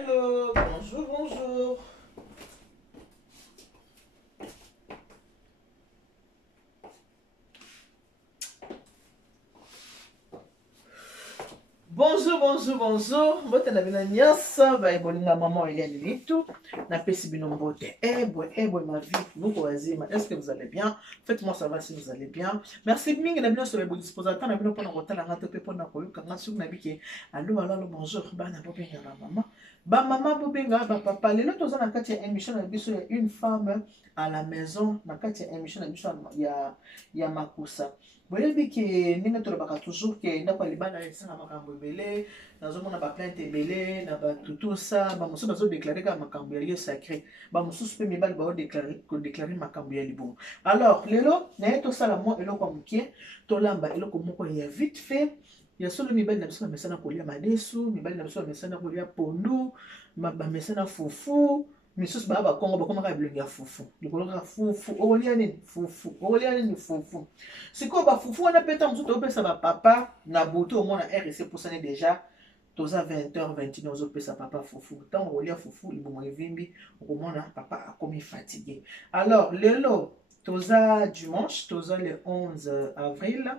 Hello, bonjour, bonjour. Bonjour, bonjour, bonjour. Mbote na bina nyasa ba ebolinga maman Eliane Litu. Na pesi bino mbote. Ma vie, beaucoup azima. Est-ce que vous allez bien? Faites-moi savoir si vous allez bien. Merci mingi na bino sur le dispositeur na bino pona kotala ngata pe pona koyoka ngasu na biki. Allô, bonjour. Ba na bobenga na maman. Ba maman bobenga ba papa. Lelo toza na kati ya émission na biso ya une femme à la maison. Na kati ya émission na biso ya makusa. Boyebi ke ndenge tolobaka toujours ke ndako ya libanda esanga makambo ebele nazomona baplainte ebele na batutusa bamosusu bazodeklare kaka makambo ya lieu sacré bamosusu mpe mibali baodeklare makambo ya libongo. Alors lelo naye tosala mwa eloko ya mokie tolamba eloko moko ya vite fait ya solo mibali na biso bamesana kolia madesu, mibali na biso bamesana kolia pondu, bamesana fufu misusu baya bakongo bakomaka bilongi ya fufu likolo kaka fufu okolia nini fufu sikoyo bafufu wana mpe ntango mosusu topesa bapapa na butu omona rc pusani deja toza 20h 21 ozopesa papa fufu ntango okolia fufu libongo evimbi okomona papa akomi fatigue. Alors lelo toza dimanche toza le 11 avril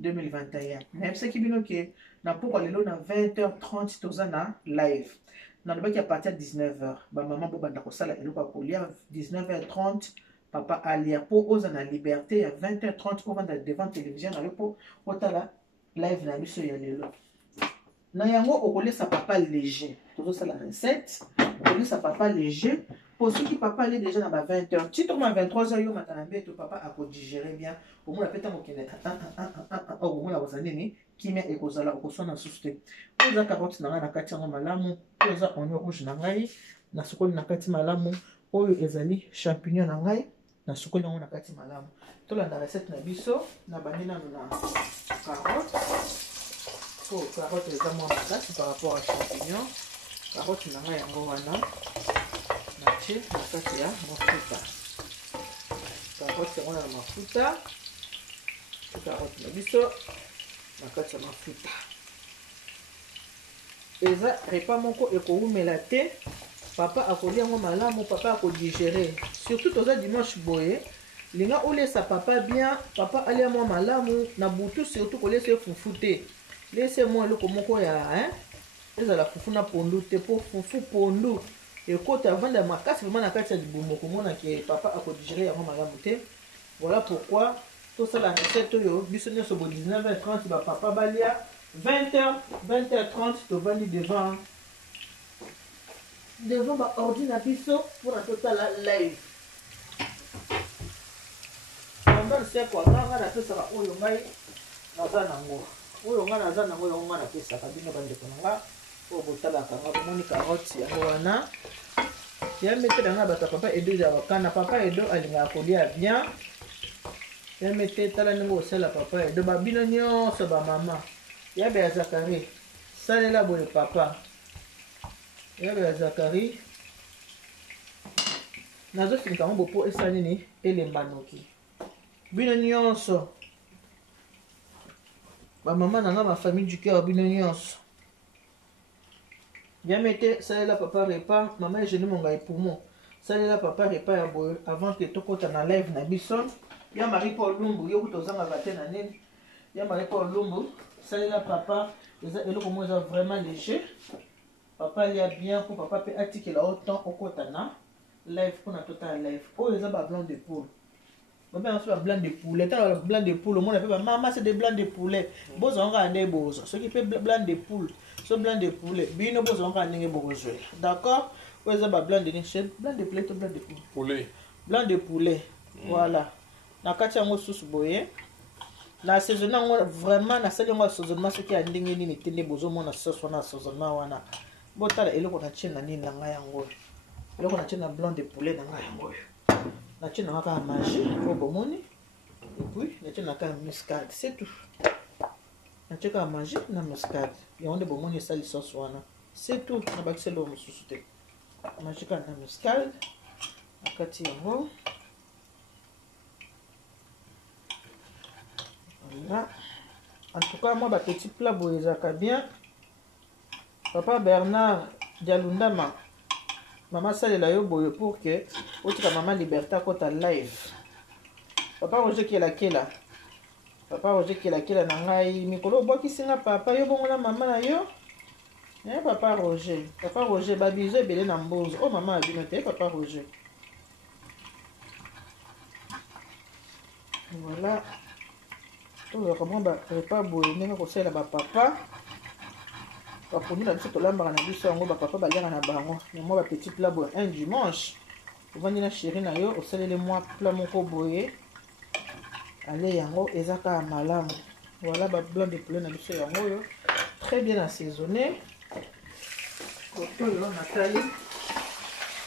2021 nayebisaki bino ke na pokwa lelo na 20h30 toza na live nalobaki à partir de 19h bamama bobanda kosala eloko ya kolia 19h30 papa alia po oza na liberté ya 20h30 ovanda devant télévision na yo po otala live na biso ya lelo na yango okolesa papa léger tozosala recette okolesa papa léger po soki papa ali déjà na ba 20h ti tokoma 23h yo matana mbeto papa akodigérer bien omona mpe ntango okende okomona koza nini kimia ekozala okoswana susu te oza carotte na ngai na kati yango malamu oyo eza oignon rouge na ngai na sukoli na kati malamu oyo ezali champignon na ngai na sukoli yango na kati malamu tolanda recette na biso na bandi nano na carotte po carotte eza mwa makasi par rapport à champignon carotte na ngai yango wana natie na kati ya mafuta carotte yango na mafuta carotte na biso na kati ya mafuta eza repas moko ekowumela te papa akolia yango malamu papa akodigérer surtout toza dimanche boye linga olesa papa bien papa alia mwa malamu na butu surtout kolesa fufu te lese mwa eloko moko ya ezala fufu na pondu te po fufu pondu ekota avanda makasi vraiment na kati ya libumbu komona ke papa akodigérer yango malamu te. Voilà pourquoi tosala recette oyo biso nyonso bo 19h30 bapapa balia 20h30 tovandi devant ba ordi na biso mpona totala live pendant sekwa nganga napesaka oyo ngai naza nango oyo ngai naza nango yango ngai napesaka bino bandeko na nga oyo botalaka nga bomoni carotte yango wana ya mete na nga bato ya papa edo ya wakana papa edo alingaka kolia bien ya mete tala ndenge osala papa edo babino nyonso bamama yabe ya Zakari salela boye papa yabe ya Zakari nazofinika ngo bopo esala nini elemba noki bino nyonso bamama na nga bafamille du cœur bino nyonso ya mete salela papa repas mama egeni mongai poumon salela papa repas ya boye avant que tokota na live na biso ya Marie Paul Lumbu yo kutozanga te na nini ya Marie Paul Lumbu salela papa eza eloko mo eza vraiment léger papa lia bien pour papa pe atikela autant okota na live mpona totala live oyo eza ba blanc de poule babenga so ba blanc de poulet tala ba blanc de poule omona pe ba mama c'est des blancs de poulet bozonga nde bozo soki pe blanc de poule so blanc de poulet bino bozonga ndenge bokozwela d'accord oyo eza ba blanc de niche blanc de poulet to blanc de poulet blanc de poulet voilà na kati yango susu boye na assaisonnement yango vraiment nasali yango assaisonnement soki ya ndenge nini te nde bozomona sauce wana assaisonnement wana botala eloko natie na nini na ngai yango oyo eloko natie na blanc de poulet na ngai yango oyo natie na kaka magie oyo bomoni epuis natie na kaka muscade c'est tout natie kaka magie na muscade yango nde bomoni esali sauce wana c'est tout nabakisi eloko mosusu te magie kaka na muscade nakati yango. Voilà. En tout cas, moi, petit plat, vous les bien. Papa Bernard, dialundama maman salela yo boyo pour que otika maman liberté akota live papa Roger kela papa Roger kela na ngai mikolo obwakisi nga papa yo bongo na mama na yo papa Roger babizo ebele na mbozo oh mama abino te papa Roger voilà tozalaka mwa barepas boye ndenge kosalela bapapa bapondu na biso tolambaka na biso yango bapapa baliaka na bango ya mwa bapetit plat boye un dimanche ovandi na chéri na yo osaleli mwa plat moko boye ale yango eza kaka malamu voilà bablanc de poulet na biso yango oyo très bien assaisonné koto oyo natali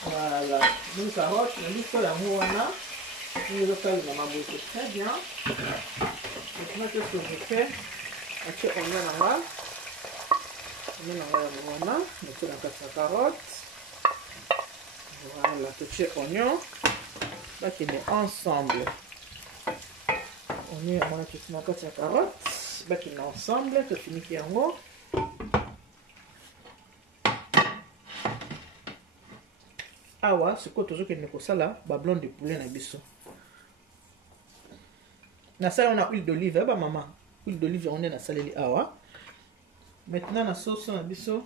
voilà une carotte na biso yango wana ezokalima mabote très bien. Maintenant qu'est-ce que je fais? Je mets oignon là-bas. On met là-bas, mettre la carotte. Voilà, toucher oignon. Là, qui met ensemble. On met la carotte. Là, qui met ensemble. Tu finis qui en haut. Ah ouais, c'est quoi toujours que nous ça là? Blanc de poulet na biso. Na ça on a huile d'olive, bah maman. Huile d'olive on est na saleli awa. Maintenant na sauce na biso.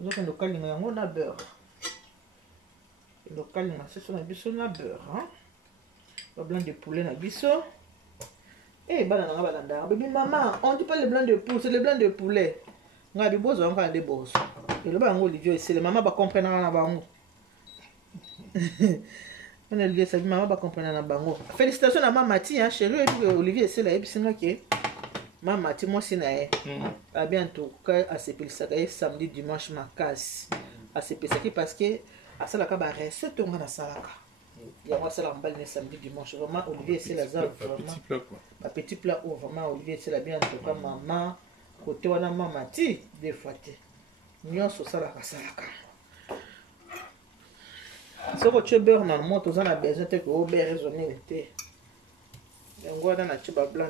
Nous avons le calinga yango na beurre. Le calinga sauce na biso na beurre, hein. Blanc de poulet na biso. Eh bana nga balanda. Bébé maman, on dit pas le blanc de poulet, c'est le blanc de poulet. Nga bi bozo nga de bozo. Et le ba ngo Olivier c'est le maman ba comprendre na bango. On a dit ça maman va comprendre na bango. Félicitations à maman Mati hein chérie et puis Olivier c'est là et puis c'est que maman Mati moi c'est naé. À bientôt à se ça samedi dimanche ma casse. À se qui parce que à ça la ka ba recette on na salaka. Il y a moi ça la mballe samedi dimanche vraiment Olivier c'est là ça vraiment. Un petit plat ou vraiment Olivier c'est là bien en tout cas maman côté wana maman Mati des fois nyonso salaka salaka. Si vous avez beurre dans le monde, vous avez besoin de beurre raisonné. Vous avez un tuba blanc.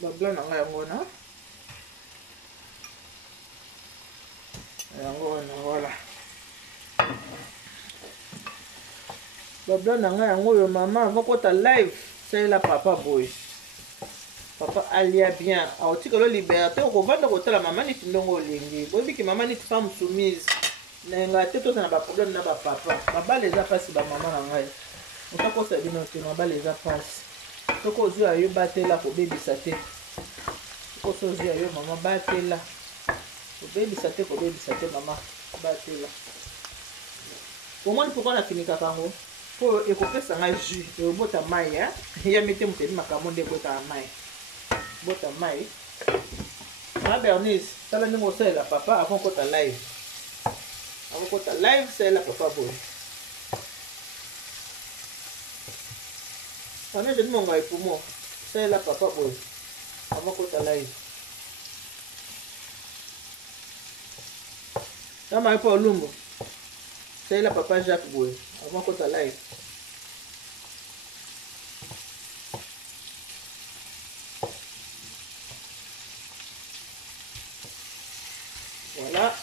Blanc voilà. Blanc maman, vous avez live. C'est la papa boy. Papa alia bien. Alors tu que la liberté on va dans la maman ni ndongo lengi. Bobi ki maman ni femme soumise. Na ngate to na ba problème na ba papa. Baba les a passé ba maman na ngai. On ta ko sa bino te baba les a passé. To ko zu ayo batela ko baby saté. Ko so zu ayo maman batela. Ko baby saté maman batela. Comment pourquoi na fini kakango? Ko ekopesa nga jus e obota mai ya. Ya mete muteli makamonde bota mai. Bota mai. Ma Bernice, ça la numéro c'est la papa avant qu'on ta live. Avant qu'on ta live, c'est la papa boy. On est de mon gars pour moi. C'est la papa boy. Avant qu'on ta live. Ça m'a pas lumbo. C'est la papa Jacques boy. Avant qu'on ta live. Voilà.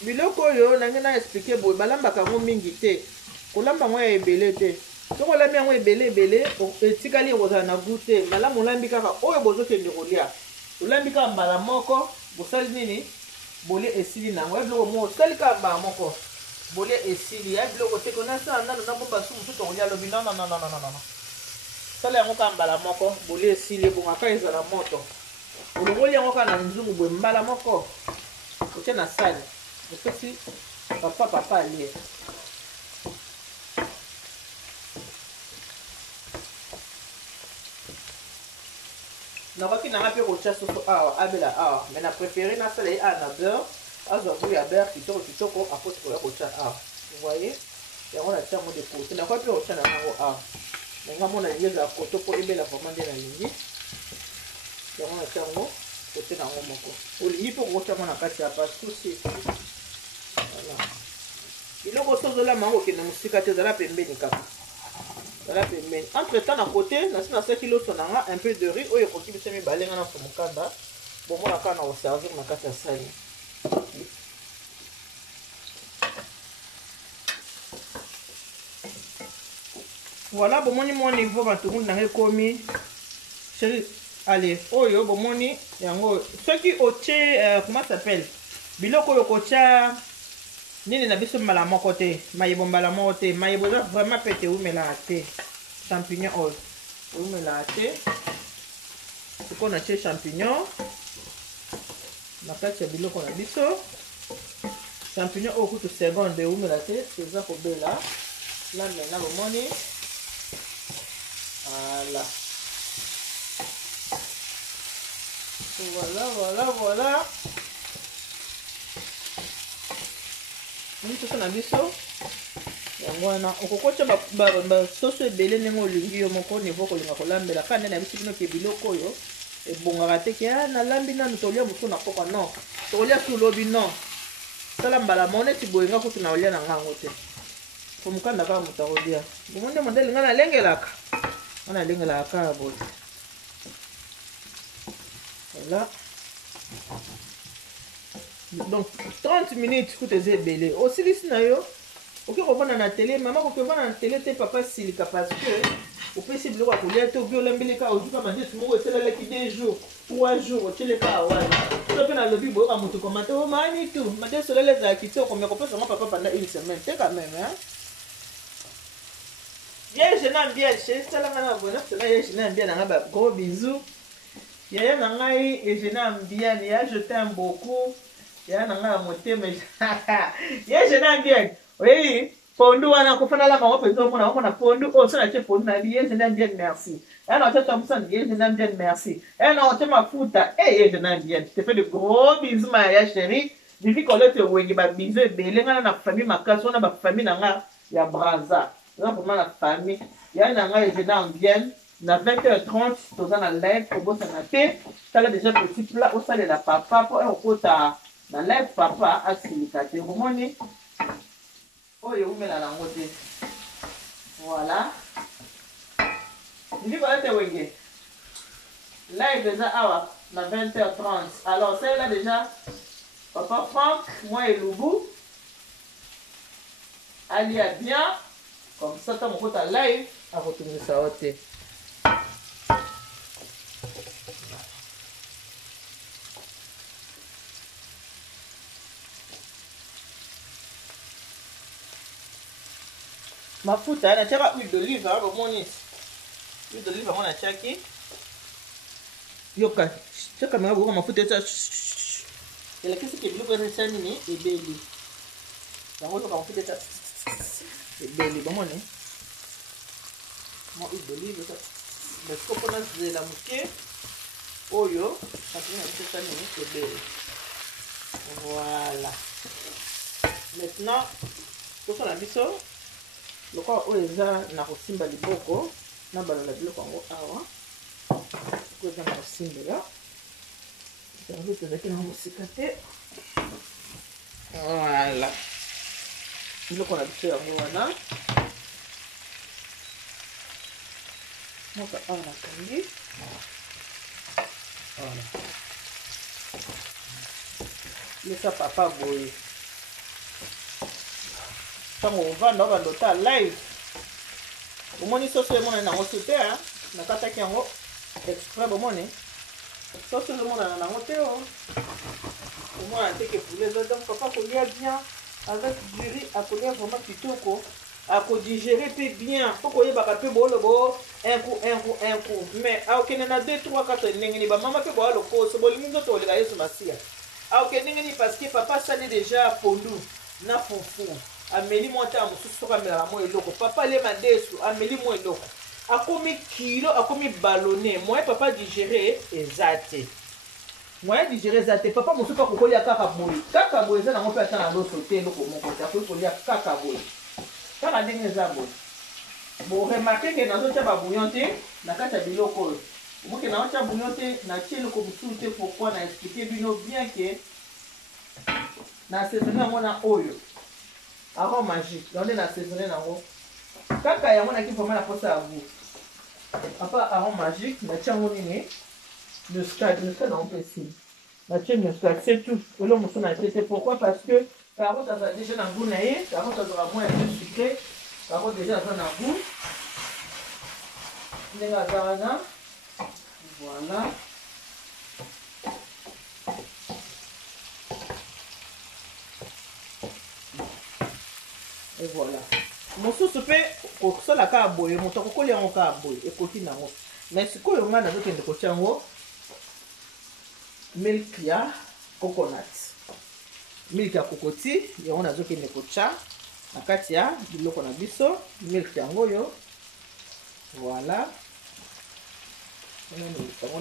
Biloko oyo nangena expliquer boy balambaka ngo mingi te. Kolamba ngo ebele te. Soko lambi ngo ebele etikali kozala na goûter. Malamu lambi kaka oyo bozokende kolia. Olambi kaka mbala moko, bosali nini? Bole esili nango. Biloko mo osali kaka mbala moko. Bole esili. Ya biloko te kona sa ndana na bomba su mutu tokolia lobi non. Sala yango kaka mbala moko, bole esili bongaka ezala moto. Olongoli yango kaka na nzungu boye mbala moko otie na sani opesi papa alie nakoki nanga mpe kotia soso awa abela awa me na préféré nasala ye awa na beurre azwa goût ya beurre kitoko apoti koya kotia awa voye yango natia yango de kote nakoki mpe kotia na yango awa nanga mona lingi ezala koto mpo ebela vraimen nde nalingi yango natia yango kote nango moko olingi mpo kotia yango na kati ya pasi tosi biloko so ozolamba yango okende mosika te ezala pembeni kaka Voilà pembeni. Entre temps, à côté, na sina 5 kg sonanga un peu de riz. Oyo koki bise mi balenga na somukanda. Bon, moi, on va servir ma carte à sali. Voilà, bon, mon niveau va tout le monde commis. Chérie, allez, oyo, bon, moni, yango. Ceux qui ont comment ça s'appelle? Biloko yo kocha. Nini na biso mbala moko te, mayebo mbala moko te, mayebo eza vraiment pete umela te. Champignon oil. Umela te. Siko na che champignon. Na kati ya biloko na biso. Champignon oyo kutu seconde umela te, eza kobela. Là maintenant bomoni. Voilà. Voilà. Tout ça na biso yango wana okokocha ba soso ebele ndenge olingi yo moko niveau kolinga kolambela kana na biso bino ke biloko oyo ebongaka te ke na lambi nanu tolia mosu na pokwa non tolia tulobi non sala mbala mone ti boyenga kutu na olia na ngango te komukanda kaka moto akolia bomonde modele nga nalengelaka wana alengelaka kaka boye voilà. Donc 30 minutes pour tes ébélés. Aussi ici na yo. OK, on va dans la télé, maman on peut voir dans la télé tes papa silika parce que au possible quoi pour les to bio lembeleka au duka manger tout mo etela leki 2 jours, 3 jours, tu les pas ouais. Tu peux na lobby boy amutu commenter oh mani tout. Matin soleil les akiti on me compose sama papa pendant une semaine. C'est quand même hein. Bien je n'aime bien chez ça là na bonne c'est là je n'aime bien na ba gros bisous. Yaya na ngai et je n'aime bien ya je t'aime beaucoup. Ya nanga moté mais ya je n'aime bien. Oui, pondu wana kufana la kwa pezo mona pondu oh ça na pondu na je n'aime bien merci. Et non tu as je n'aime bien merci. Et non tu mafuta eh je n'aime bien. Je te fais de gros bisous ma ya chérie. Depuis qu'on est wengi ba bisous belé ngana na famille makaso na ba famille nanga ya Braza. Là pour la famille, ya nanga je n'aime bien. Na 20h30 toza na live pour bossa na té. Ça là déjà petit plat au salé la papa pour un kota. Na live papa asilika te bomoni oyo umela na ngote voilà ndi ba te wenge live déjà awa na 20h30 alors c'est là déjà papa Franck moi et Loubou ali a bien comme ça ta moko ta live a retourner ça ote. Mafuta na chaka huile d'olive hein bomoni huile d'olive on a chaki yoka chaka mwa boko mafuta ça et la kesi ke biloko na sani ni ebeli yango yoka mafuta ça ebeli bomoni mo huile d'olive ça mais ko na zela muke oyo sapina na sani ni ebeli voilà maintenant tout ça la biso loko oyo eza na kosimba liboko na balola biloko yango awa ko eza na kosimbela yango tozalaki na mosika te voilà biloko na biso yango wana moka awa nakangi voilà lesa papa boye tango ovanda bandota live bomoni soso emonani nango su te nakataki yango exprès bomoni soso ezomonana nango te o omona teke poulet eza donc papa kolia bien avec du riz akolia vraiment kitoko akodigérer mpe bien po koyebaka mpe boolobo un coup mais aokende na 2 3 4 ndenge ni bamama mpe boya lokoso bolingi nzoto oleka yesu masiya aokende ndenge ni parce que papa asali déjà pondu na fufu ameli monta mosusu soka melaka mo eloko papa le madesu ameli mo eloko akomi kilo akomi ballonné moyen papa digérer eza te moyen digérer eza te papa mosusu pa kokolia kaka boye eza nango mpe ata na loso te eloko moko te akoki kolia kaka boye kaka ndenge eza boye boremarke ke nazotia babouillon te na kati ya biloko oyo omoke naotia bouillon te natie eloko mosusu te pourquoi na explike bino bien ke na saisonne yango na oyo arôme magique donc na saisonné nango Kaka yango na ki vraiment la posa à vous. Papa arôme magique, na tiango nini. Muscade dans le PC. La tienne muscade, c'est tout. Et là, c'est pourquoi? Parce que carotte a déjà dans le goût, carotte aura moins de sucré, carotte déjà dans le goût. Voilà. Et voilà. Mon sauce fait pour ça la carboye, mon toko les en carboye et coquille nango. Mais ce que on a dans le cochango, milk ya coconut. Milk ya kokoti, et on a zoké ne kocha. Na kati ya biloko na biso, milk yango yo. Voilà. On a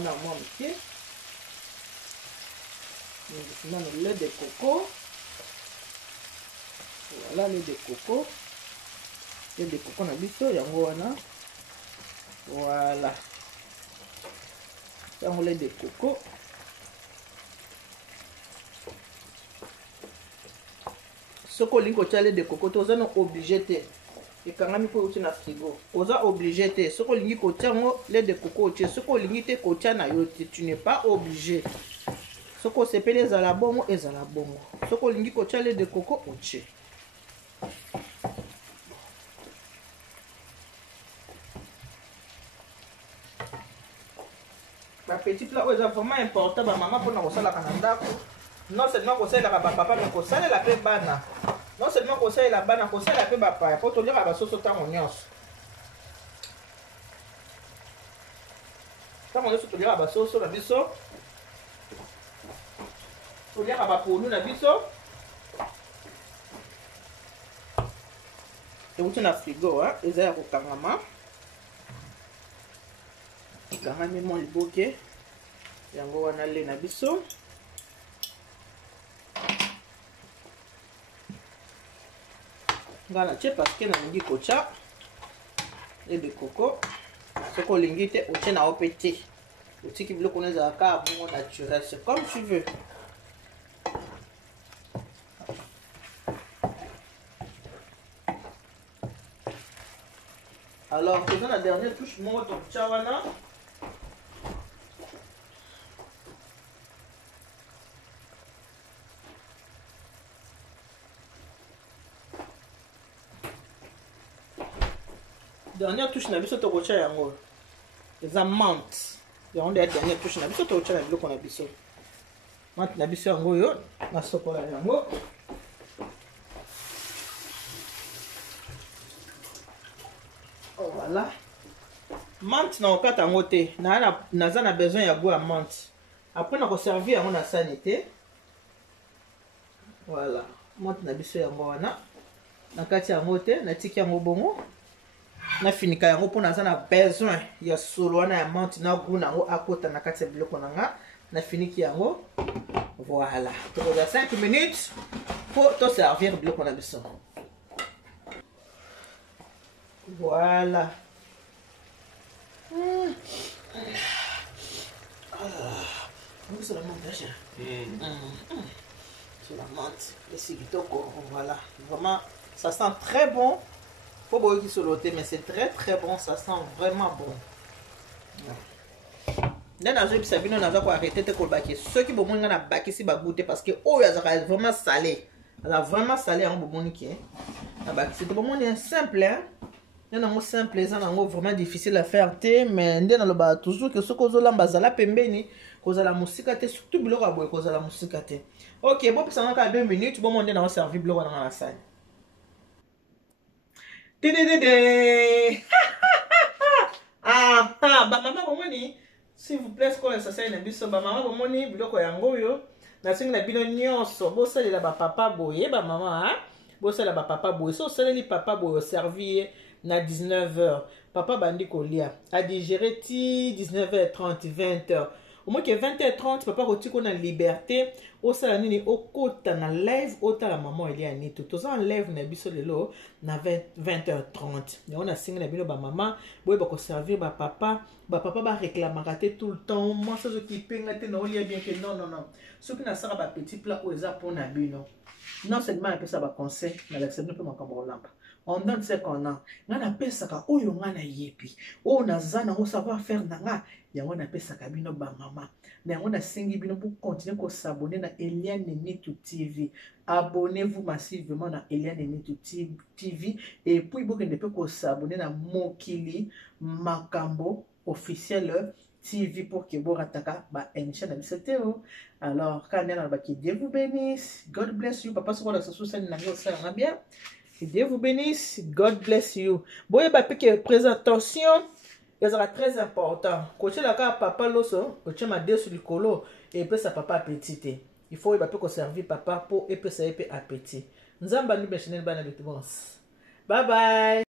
moins de on a le lait de coco. Voilà, lait de coco. Lait de coco na biso yango wana. Voilà. Yango lait de coco. Soko lingo tia lait de coco, toza no obligé te. Ekangami ko uti na frigo. Oza obligé te. Soko lingi ko tia ngo lait de coco tia. Soko lingi te ko tia na yo te. Tu n'es pas obligé. Soko sepele ezala bongo ezala bongo. Soko lingi ko tia lait de coco tia. Ma petit plat est vraiment important. Ma maman pour nous la Canada. Non seulement conseil la papa mais conseil la paix bana. Non seulement conseil la bana, conseil la paix papa. Pour te dire à la sauce autant on nyos. Quand on est sur te dire à la sauce la biso. Te dire à la pour nous la biso. Et vous tenez à frigo hein, et ça au kangama. Kangami mon liboke. Yango wana le na biso. Ngana che parce que na lingi kocha et de coco soko lingi te oche na opete otiki biloko neza ka bongo naturel, c'est comme tu veux. Alors faisons la dernière touche mon to chawana. Dernière touche na biso to kocha yango. Eza menthe. Yango la dernière touche na biso to kocha na biloko na biso. Menthe na biso yango yo na sokola yango. Oh voilà. Menthe na okata yango te. Naza na besoin ya goût ya menthe. Après na ko servir yango na sanité. Voilà. Menthe na biso yango wana. Na kati yango te, na tiki yango bongo. Na finika yango pour naza na besoin ya solo wana ya menthe na goût nango akota na kati ya biloko nanga. Na finiki yango. Voilà. Pour 5 minutes pour te servir biloko na biso. Voilà. C'est la menthe. C'est la menthe. Et c'est kitoko. Voilà. Vraiment, ça sent très bon. Faut boire qui soloté, mais c'est très très bon. Ça sent vraiment bon. Là, dans le sabino, on a arrêté de colbaquer. Ceux qui vont m'en abaquer si ba goûter parce que oh, il a vraiment salé. Elle a vraiment salé en bobonique. C'est vraiment simple, hein. Il y a un simple, c'est vraiment difficile à faire, mais il y a toujours que ce qu'on a bazala pembeni, cause la musique surtout bleu à boire cause la musique. Ok, bon, ça va 2 minutes, bon, on a servi bleu dans la salle. Ah, bah maman, comment ni? S'il vous plaît, ce qu'on a ça c'est une biso, bah maman, comment ni? Bleu quoi yango yo? Na singa na bino nyonso, bo ça la ba papa boye, bah maman, hein? Bo ça la ba papa boye, so ça les papa boye servir. Na 19h. Papa bandi kolia. A digérer 19h30, 20h. Au moins que 20h30, papa roti qu'on a liberté. Au salanini, au kota na live, au ta la maman il y a ni tout. Tous en live na biso lelo na 20h30. Et on a signé na bilo ba maman. Boy ba ko servir ba papa ba réclamer rater tout le temps. Moi ça je qui penga te na olia bien que non. Ce qui na sera ba petit plat au za pour na bino. Non seulement un peu ça va conseil, mais l'accepter peut m'en lampe. on donne ce qu'on a. Ngana pesaka oyo ngana yepi. O nazana o savoir faire nanga. Yango na pesaka bino ba mama. Na yango na sengi bino pour continuer ko s'abonner na Eliane Nitu TV. Abonnez-vous massivement na Eliane Nitu TV et puis vous ne pouvez ko s'abonner na Mokili Makambo officiel TV pour que vous rataka ba émission na biseteo. Alors quand on va qui Dieu vous bénisse. God bless you. Papa sur la société na ça bien. Que Dieu vous bénisse. God bless you. Boye ba que présentation, ça sera très important. Coacher la ka papa loso, coacher ma deux sur le colo et puis sa papa appétit. Il faut ba ko servir papa pour et puis ça épée appétit. Nzamba ni beshene bana bitubons. Bye bye.